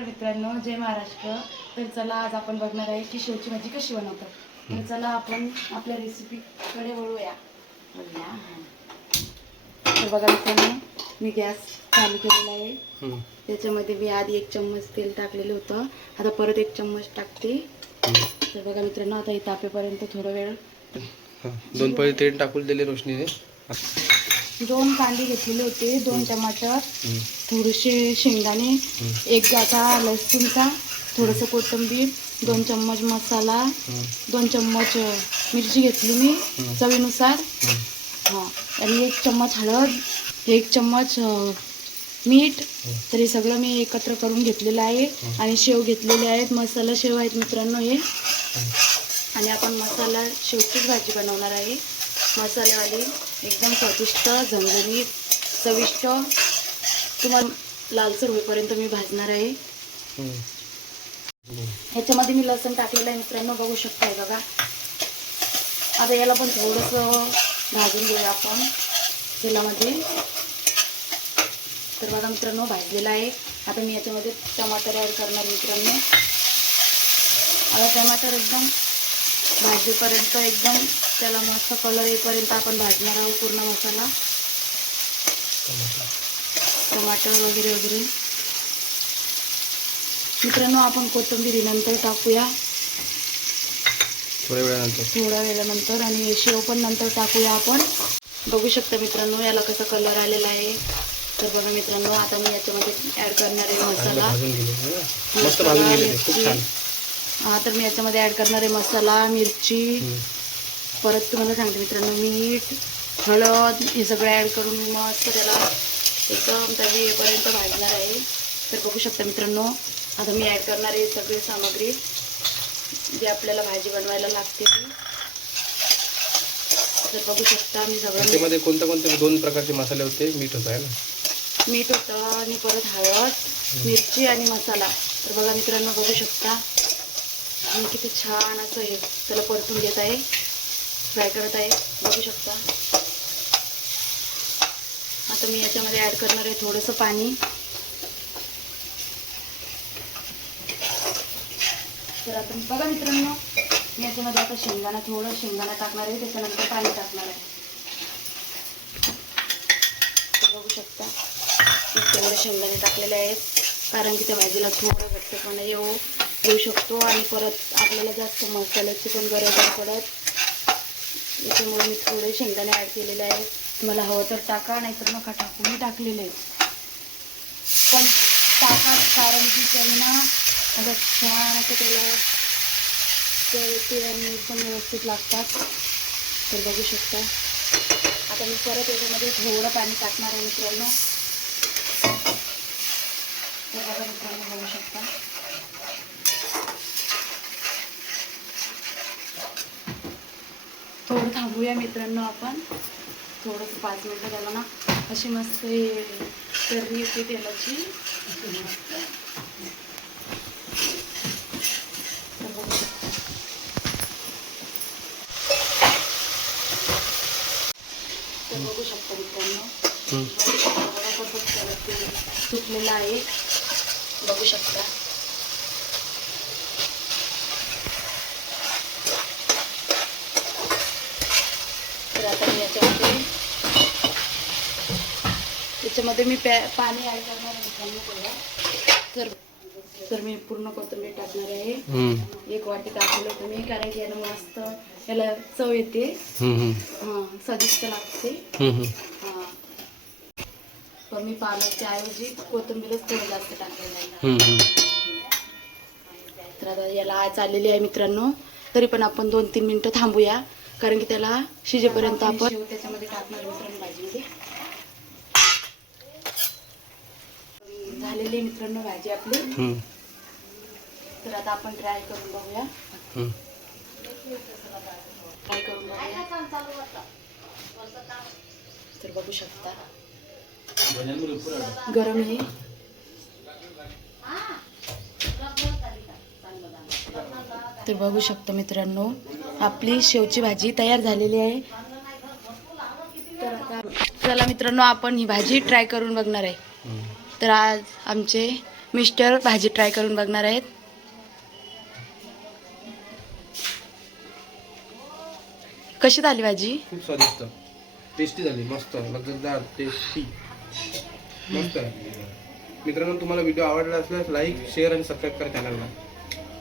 नमस्कार मित्रांनो, जय महाराष्ट्र। तर चला आज आपण बघणार आहे की शेवची भाजी कशी बनवतात। तर चला आपण आपल्या रेसिपीकडे वळूया। तर बघा मित्रांनो, मी गॅस चालू केलेला आहे। त्याच्यामध्ये मी आधी 1 चम्मच तेल टाकलेलं होतं, आता परत 1 चम्मच टाकते। तर बघा मित्रांनो, आता हे तापेपर्यंत थोडा वेळ 2 पळी तेल टाकून दिले रोशनीने। 2 कांदे घेतलेले होते, 2 टमाटर, थोडेसे शेंगदाणे, 1 गाठा लसूणचा, थोडंसं कोथिंबीर, 2 चम्मच मसाला, 2 चम्मच मिरची घेतली मी चवीनुसार, आणि 1 चम्मच हळद, 1 चम्मच मीठ। तर हे सगळं मी एकत्र करून घेतलेलं आहे। आणि शेव घेतलेले आहेत, मसाला शेव आहेत मित्रांनो हे। आणि आपण मसाला शेवचीच भाजी बनवणार आहे, मसालेवाली, एकदम स्वादिष्ट, झणझणीत, चविष्ट। तुम्हाला लालसर होईपर्यंत मी भाजणार आहे। ह्याच्यामध्ये मी लसूण टाकलेलं आहे मित्रांनो, बघू शकताय बघा। आता याला पण थोडंसं भाजून घेऊया आपण तेलामध्ये। तर बघा मित्रांनो, भाजलेला आहे। आता मी याच्यामध्ये टमाटर ॲड करणार मित्रांनो। आता टमाटर एकदम भाजीपर्यंत, एकदम त्याला मस्त कलर येईपर्यंत आपण भाजणार आहोत पूर्ण मसाला, टमाटर वगैरे वगैरे। मित्रांनो, आपण कोथिंबीर नंतर टाकूया, थोड्या वेळानंतर, आणि शेव पण नंतर टाकूया आपण। बघू शकता मित्रांनो, याला कसा कलर आलेला आहे। तर बघा मित्रांनो, आता मी याच्यामध्ये ॲड करणार आहे मसाला। तर मी याच्यामध्ये ॲड करणार आहे मसाला, मिरची, परत तुम्हाला सांगते मित्रांनो, मीठ, हळद, हे सगळं ॲड करून मी मस्त त्याला एकदम तवी येईपर्यंत भाजणार आहे। तर बघू शकता मित्रांनो, आता मी ॲड करणार आहे सगळी सामग्री जी आपल्याला भाजी बनवायला लागते ती। तर बघू शकता मी सगळं, त्यामध्ये कोणते 2 प्रकारचे मसाले होते, मीठ होतं आहे ना, मीठ होतं, आणि परत हळद, मिरची आणि मसाला। तर बघा मित्रांनो, बघू शकता मी किती छान असं हे त्याला परतून घेत आहे, फ्राय करत आहे, बघू शकता। आता मी याच्यामध्ये ॲड करणार आहे थोडंसं पाणी। तर आता बघा मित्रांनो, मी याच्यामध्ये आता थोडं शेंगदाणा टाकणार आहे, त्याच्यानंतर पाणी टाकणार आहे। तर बघू शकता तेवढे शेंगदाणे टाकलेले आहेत, कारण की त्या भाजीला थोडं घट्टपणा येऊ शकतो, आणि परत आपल्याला जास्त मसाल्याची पण गरज नाही पडत। त्याच्यामुळे मी थोडे शेंगदाणे ॲड केलेले आहेत। तुम्हाला हवं तर टाका, नाहीतर नका टाकू, मी टाकलेले आहेत, पण टाका, कारण की त्यांना आता छान असं त्याला ते आणि एकदम व्यवस्थित लागतात। तर बघू शकता, आता मी परत याच्यामध्ये थोडं पाणी टाकणार आहे मित्रांनो। तर बघा मित्रांनो, बघू शकता थोडं थांबूया मित्रांनो आपण, थोडंसं 5 मिनटं त्याला ना अशी मस्त तर्री येते तेलाची। तर बघू शकता मित्रांनो, कसं ते सुकलेलं आहे, बघू शकता। तर आता मी याच्यामध्ये मी पाणी ॲड करणार आहे मित्रांनो। तर मी पूर्ण कोथिंबीर टाकणार आहे, 1 वाटी टाकलं तुम्ही, कारण की याला मस्त याला चव येते, स्वादिष्ट लागते। पण मी पालकच्या ऐवजी कोथिंबीरच थोडं जास्त टाकलेलं आहे। तर आता याला आज आलेली आहे मित्रांनो, तरी पण आपण 2-3 मिनटं थांबूया, कारण की त्याला शिजेपर्यंत आपण त्याच्यामध्ये टाकणार मित्रांनो भाजीमध्ये। झालेली मित्रांनो भाजी आपली। तर आता आपण ट्राय करून बघूया, तर बघू शकता गरम आहे। तर बघू शकता मित्रांनो, आपली शेवची भाजी तयार झालेली आहे। तर आता चला मित्रांनो, आपण ही भाजी ट्राय करून बघणार आहे। तर आज आमचे मिस्टर भाजी ट्राय करून बघणार आहेत. कशी झाली भाजी? खूप स्वादिष्ट, टेस्टी झाली, मस्त, लज्जतदार, टेस्टी, मस्त आहे. मित्रांनो, तुम्हाला व्हिडिओ आवडला असल्यास लाईक, शेअर आणि सबस्क्राईब करा चॅनलला.